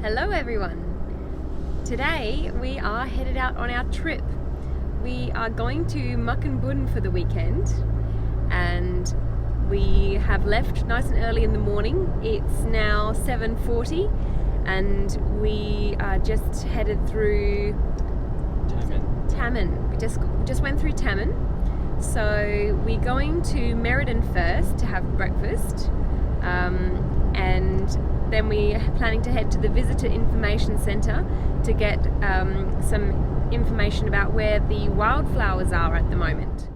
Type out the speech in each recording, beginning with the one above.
Hello everyone! Today we are headed out on our trip. We are going to Muckenbudden for the weekend and we have left nice and early in the morning. It's now 7:40 and we are just headed through Tammin. We just went through Tammin. So we're going to Merredin first to have breakfast and then we're planning to head to the Visitor Information Centre to get some information about where the wildflowers are at the moment.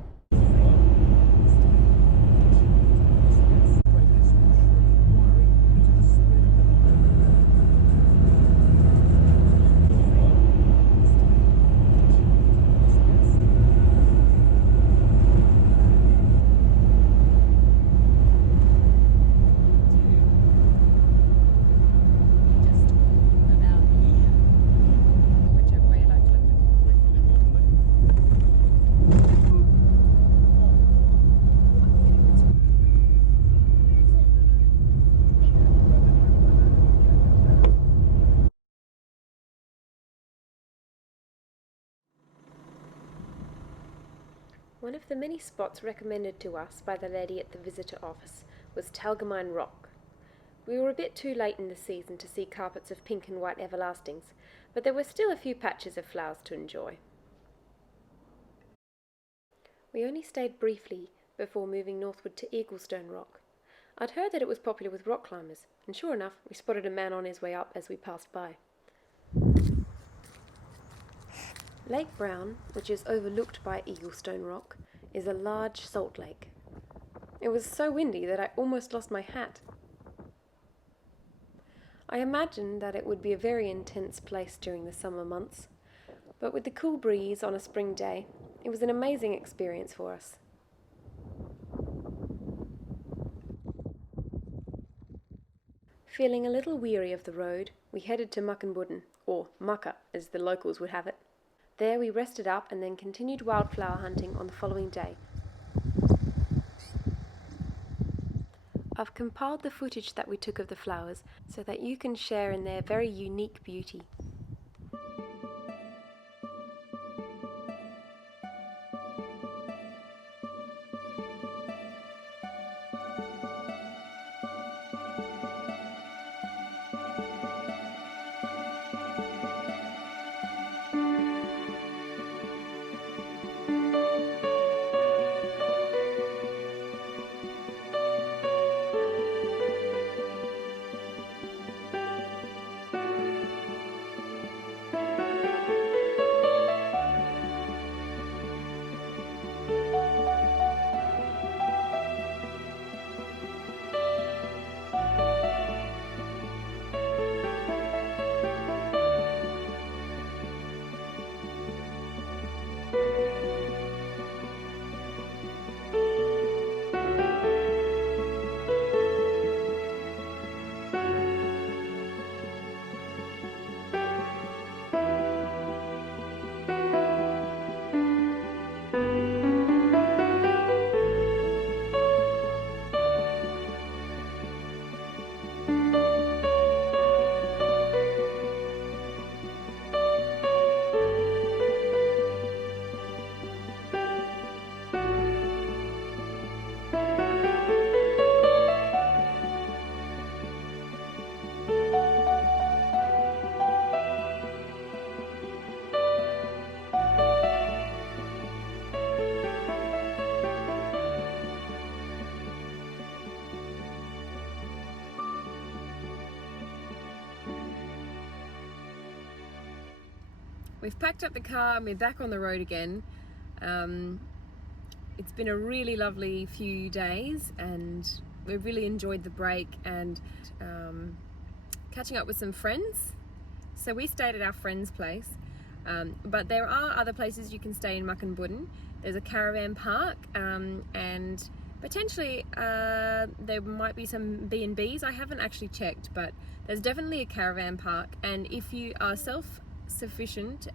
One of the many spots recommended to us by the lady at the visitor office was Talgamine Rock. We were a bit too late in the season to see carpets of pink and white everlastings, but there were still a few patches of flowers to enjoy. We only stayed briefly before moving northward to Eaglestone Rock. I'd heard that it was popular with rock climbers, and sure enough, we spotted a man on his way up as we passed by. Lake Brown, which is overlooked by Eaglestone Rock, is a large salt lake. It was so windy that I almost lost my hat. I imagined that it would be a very intense place during the summer months, but with the cool breeze on a spring day, it was an amazing experience for us. Feeling a little weary of the road, we headed to Muckenbudden, or Mucka as the locals would have it. There we rested up and then continued wildflower hunting on the following day. I've compiled the footage that we took of the flowers so that you can share in their very unique beauty. We've packed up the car and we're back on the road again. It's been a really lovely few days and we've really enjoyed the break and catching up with some friends. So we stayed at our friend's place, but there are other places you can stay in Muckenbudden. There's a caravan park and potentially there might be some B&Bs. I haven't actually checked, but there's definitely a caravan park, and if you are self-sufficient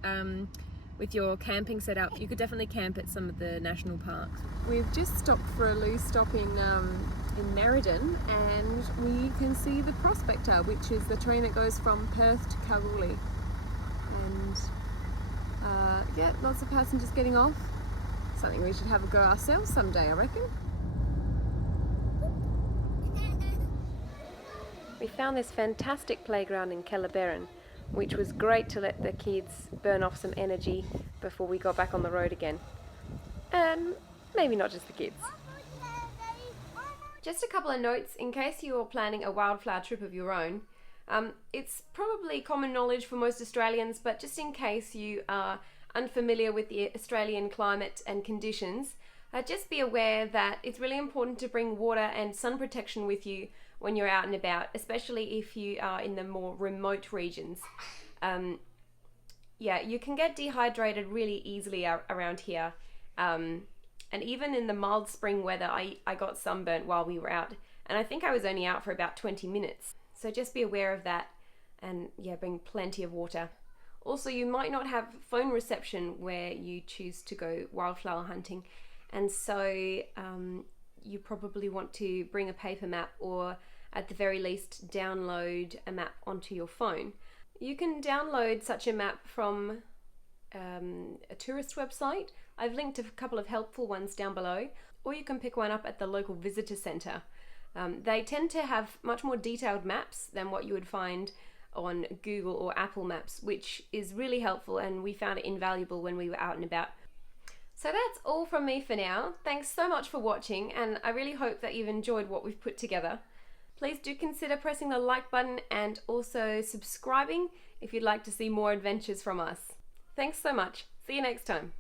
with your camping setup, you could definitely camp at some of the national parks. We've just stopped for a loose stop in in Merredin, and we can see the Prospector, which is the train that goes from Perth to Kalgoorlie. And yeah, lots of passengers getting off. Something we should have a go ourselves someday, I reckon. We found this fantastic playground in Kellerberrin, which was great to let the kids burn off some energy before we got back on the road again. And maybe not just the kids. Just a couple of notes in case you're planning a wildflower trip of your own. It's probably common knowledge for most Australians, but just in case you are unfamiliar with the Australian climate and conditions, just be aware that it's really important to bring water and sun protection with you when you're out and about, especially if you are in the more remote regions. Yeah, you can get dehydrated really easily around here. And even in the mild spring weather, I got sunburnt while we were out. And I think I was only out for about 20 minutes. So just be aware of that, and yeah, bring plenty of water. Also, you might not have phone reception where you choose to go wildflower hunting. And so you probably want to bring a paper map, or at the very least download a map onto your phone. You can download such a map from a tourist website. I've linked a couple of helpful ones down below, or you can pick one up at the local visitor centre. They tend to have much more detailed maps than what you would find on Google or Apple Maps, which is really helpful, and we found it invaluable when we were out and about. So that's all from me for now. Thanks so much for watching, and I really hope that you've enjoyed what we've put together. Please do consider pressing the like button and also subscribing if you'd like to see more adventures from us. Thanks so much. See you next time.